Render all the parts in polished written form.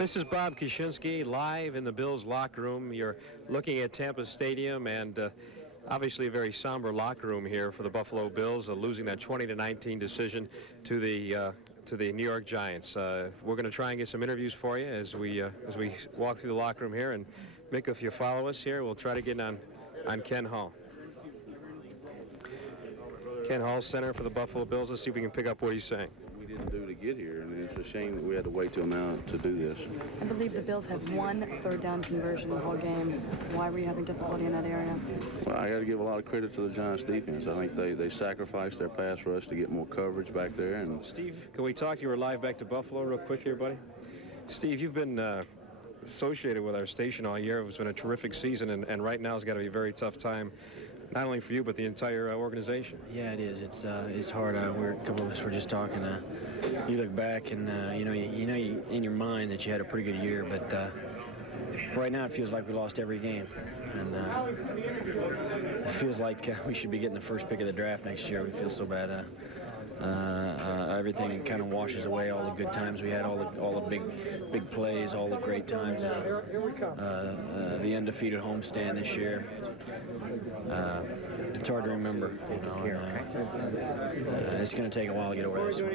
This is Bob Kishinsky live in the Bills locker room. You're looking at Tampa Stadium, and obviously a very somber locker room here for the Buffalo Bills, losing that 20-19 decision to the New York Giants. We're going to try and get some interviews for you as we walk through the locker room here. And Mick, if you follow us here, we'll try to get on Ken Hall. Ken Hall, center for the Buffalo Bills. Let's see if we can pick up what he's saying. Didn't do to get here, and it's a shame that we had to wait till now to do this. I believe the Bills had one third down conversion the whole game. Why were you having difficulty in that area? Well, I got to give a lot of credit to the Giants defense. I think they sacrificed their pass rush to get more coverage back there. And Steve, can we talk? You were live back to Buffalo real quick here, buddy. Steve, you've been associated with our station all year. It's been a terrific season, and right now it's got to be a very tough time, not only for you but the entire organization. Yeah, it is. It's hard. A couple of us were just talking. You look back and you know in your mind that you had a pretty good year, but right now it feels like we lost every game, and it feels like we should be getting the first pick of the draft next year. We feel so bad. Everything kind of washes away, all the good times we had, all the big plays, all the great times. The undefeated homestand this year. It's hard to remember, you know. It's going to take a while to get over this one.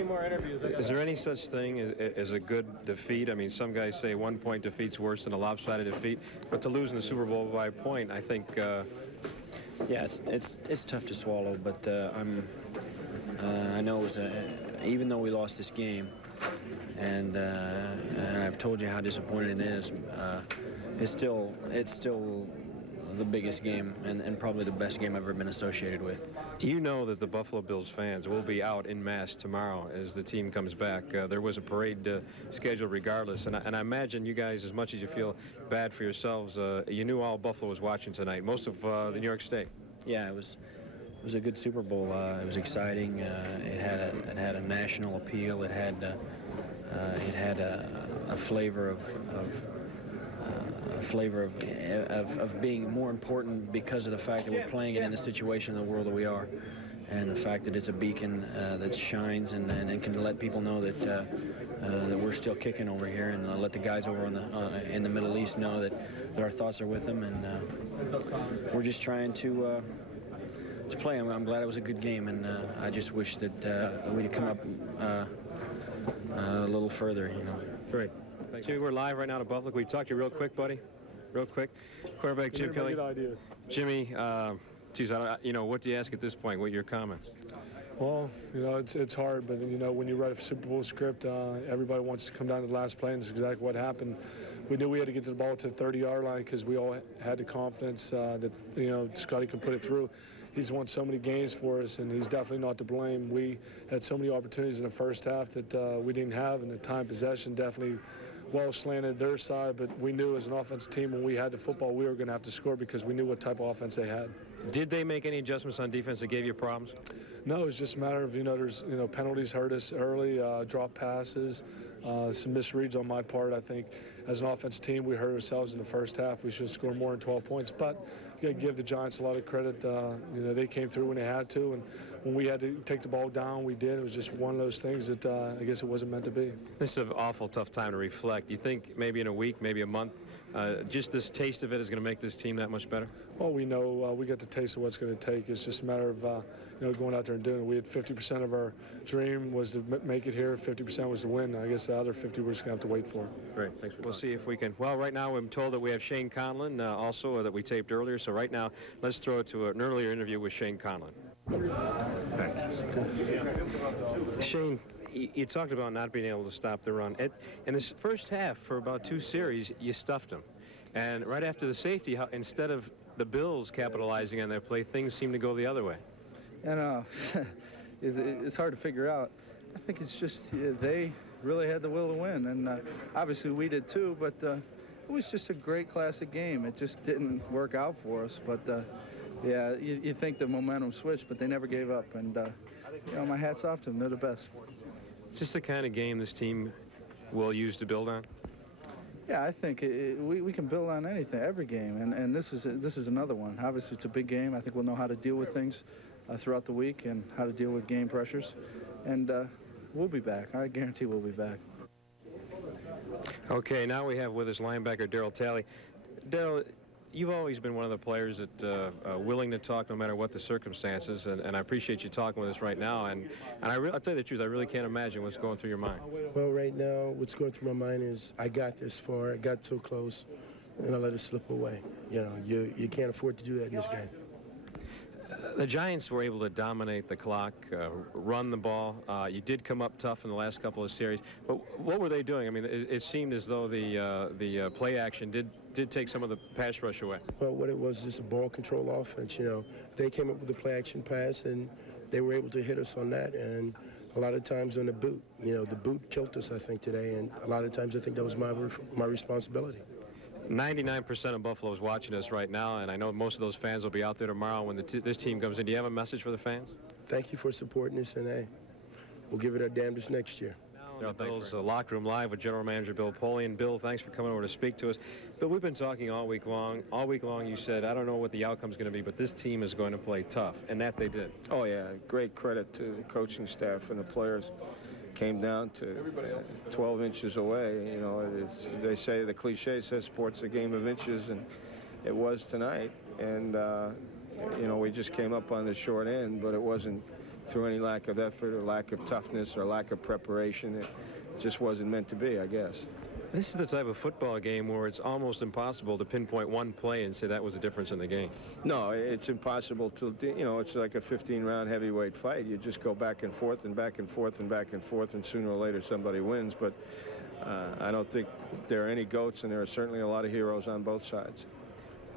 Is there any such thing as a good defeat? I mean, some guys say 1 point defeat's worse than a lopsided defeat, but to lose in the Super Bowl by a point, I think. Yeah, it's tough to swallow, but I know it was even though we lost this game, and I've told you how disappointed it is. It's still the biggest game and probably the best game I've ever been associated with. You know that the Buffalo Bills fans will be out en masse tomorrow as the team comes back. There was a parade scheduled regardless, and I imagine you guys, as much as you feel bad for yourselves, you knew all Buffalo was watching tonight, most of the New York State. Yeah, it was a good Super Bowl. It was exciting. It had a national appeal. It had a flavor of being more important because of the fact that we're playing it in the situation in the world that we are, and the fact that it's a beacon that shines and can let people know that that we're still kicking over here, and let the guys over in the Middle East know that our thoughts are with them, and we're just trying to play. I'm glad it was a good game, and I just wish that we'd come up a little further, you know. Great. Jimmy, we're live right now to Buffalo. Can we talk to you real quick, buddy? Real quick. Quarterback Jim Kelly. Good ideas. Jimmy, geez, what do you ask at this point? What are your comments? Well, you know, it's hard, but, you know, when you write a Super Bowl script, everybody wants to come down to the last play, and that's exactly what happened. We knew we had to get the ball to the 30-yard line because we all had the confidence that, you know, Scotty can put it through. He's won so many games for us, and he's definitely not to blame. We had so many opportunities in the first half that we didn't have, and the time possession definitely well slanted their side, but we knew as an offense team when we had the football we were going to have to score because we knew what type of offense they had. Did they make any adjustments on defense that gave you problems? No, it was just a matter of, you know, penalties hurt us early, drop passes, some misreads on my part. I think as an offense team we hurt ourselves in the first half. We should score more than 12 points, but you got to give the Giants a lot of credit. You know, they came through when they had to, and when we had to take the ball down, we did. It was just one of those things that I guess it wasn't meant to be. This is an awful tough time to reflect. Do you think maybe in a week, maybe a month, just this taste of it is going to make this team that much better? Well, we know we got the taste of what's going to take. It's just a matter of you know, going out there and doing it. We had 50% of our dream was to make it here. 50% was to win. I guess the other 50 we're just going to have to wait for. Great. Thanks for We'll see if we can. Well, right now I'm told that we have Shane Conlan also that we taped earlier. So right now, let's throw it to an earlier interview with Shane Conlan. Shane, you talked about not being able to stop the run. In this first half, for about 2 series, you stuffed them. And right after the safety, instead of the Bills capitalizing on their play, things seem to go the other way. And it's hard to figure out. I think it's just they really had the will to win, and obviously we did too, but it was just a great classic game. It just didn't work out for us, but yeah, you think the momentum switched, but they never gave up, and you know, my hat's off to them. They're the best. Is this the kind of game this team will use to build on? Yeah, I think we can build on anything, every game, and this is another one. Obviously, it's a big game. I think we'll know how to deal with things throughout the week and how to deal with game pressures, and we'll be back. I guarantee we'll be back. Okay, now we have with us linebacker Darryl Talley. Darryl, you've always been one of the players that willing to talk no matter what the circumstances, and I appreciate you talking with us right now. And I'll tell you the truth, I really can't imagine what's going through your mind. Well, right now, what's going through my mind is I got this far, I got so close, and I let it slip away. You know, you can't afford to do that in this game. The Giants were able to dominate the clock, run the ball. You did come up tough in the last couple of series, but what were they doing? I mean, it seemed as though the play action did take some of the pass rush away. Well, what it was just a ball control offense. You know, they came up with a play action pass, and they were able to hit us on that. And a lot of times on the boot, you know, the boot killed us, I think, today. And a lot of times I think that was my responsibility. 99% of Buffalo is watching us right now, and I know most of those fans will be out there tomorrow when this team comes in. Do you have a message for the fans? Thank you for supporting us, and hey, we'll give it our damnedest next year. The Bills locker room live with General Manager Bill Polian. Bill, thanks for coming over to speak to us. Bill, we've been talking all week long. All week long you said, I don't know what the outcome's going to be, but this team is going to play tough, and that they did. Oh, yeah. Great credit to the coaching staff and the players. Came down to 12 inches away. You know, they say, the cliche says sports a game of inches, and it was tonight. And, you know, we just came up on the short end, but it wasn't through any lack of effort or lack of toughness or lack of preparation. It just wasn't meant to be, I guess. This is the type of football game where it's almost impossible to pinpoint one play and say that was the difference in the game. No, it's impossible to, you know, it's like a 15-round heavyweight fight. You just go back and forth and back and forth and back and forth, and sooner or later somebody wins. But I don't think there are any goats, and there are certainly a lot of heroes on both sides.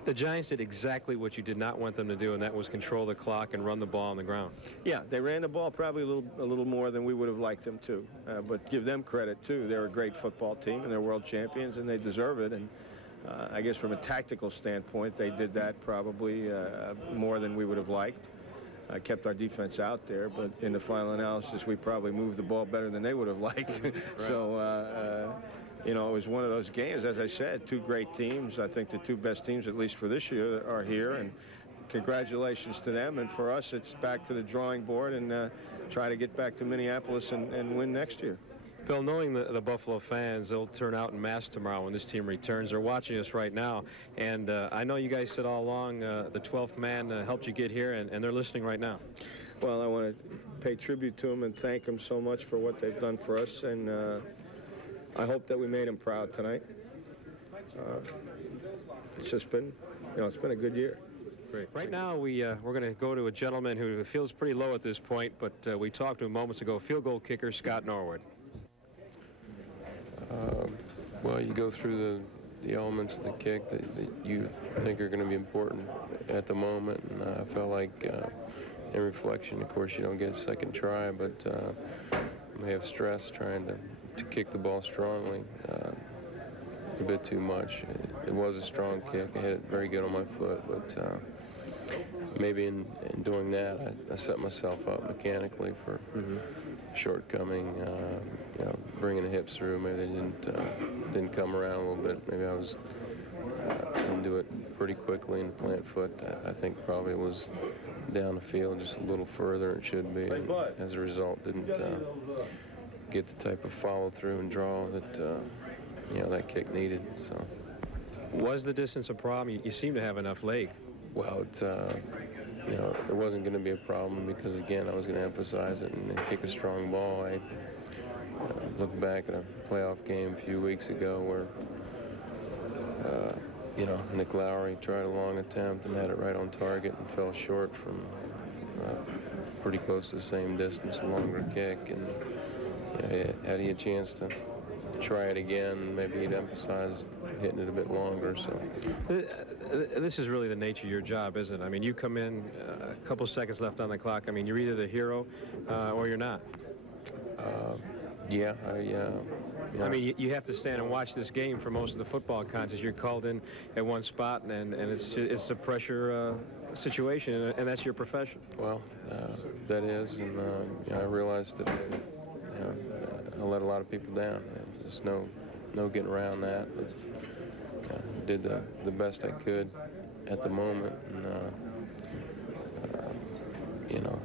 The Giants did exactly what you did not want them to do, and that was control the clock and run the ball on the ground. Yeah, they ran the ball probably a little more than we would have liked them to. But give them credit, too. They're a great football team, and they're world champions, and they deserve it. And I guess from a tactical standpoint, they did that probably more than we would have liked. Kept our defense out there, but in the final analysis, we probably moved the ball better than they would have liked. Right. So, you know, it was one of those games, as I said, two great teams. I think the two best teams, at least for this year, are here, and congratulations to them. And for us, it's back to the drawing board and try to get back to Minneapolis and win next year. Bill, knowing the Buffalo fans, they'll turn out en masse tomorrow when this team returns. They're watching us right now, and I know you guys said all along the 12th man helped you get here, and they're listening right now. Well, I want to pay tribute to them and thank them so much for what they've done for us, and I hope that we made them proud tonight. It's just been, you know, it's been a good year. Great. Right now, we're going to go to a gentleman who feels pretty low at this point, but we talked to him moments ago, field goal kicker Scott Norwood. Well, you go through the elements of the kick that you think are going to be important at the moment, and I felt like in reflection, of course, you don't get a second try, but I may have stress trying to kick the ball strongly a bit too much. It was a strong kick. I hit it very good on my foot, but maybe in doing that, I set myself up mechanically for shortcoming. You know, bringing the hips through. Maybe they didn't come around a little bit. Maybe I was into it pretty quickly and plant foot. I think probably was down the field just a little further than it should be. And as a result, didn't get the type of follow through and draw that you know, that kick needed. So, was the distance a problem? You seem to have enough leg. Well, you know, it wasn't going to be a problem because, again, I was going to emphasize it and kick a strong ball. I looked back at a playoff game a few weeks ago where, you know, Nick Lowry tried a long attempt and had it right on target and fell short from pretty close to the same distance, a longer kick. And you know, had he a chance to try it again, maybe he'd emphasize hitting it a bit longer. So this is really the nature of your job, isn't it? I mean, you come in a couple seconds left on the clock. I mean, you're either the hero or you're not. Yeah, I mean, you have to stand and watch this game for most of the football contests. You're called in at one spot, and it's a pressure situation, and that's your profession. Well, that is, and you know, I realized that you know, I let a lot of people down. There's no getting around that. But did the best I could at the moment, and you know,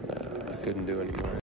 I couldn't do any more.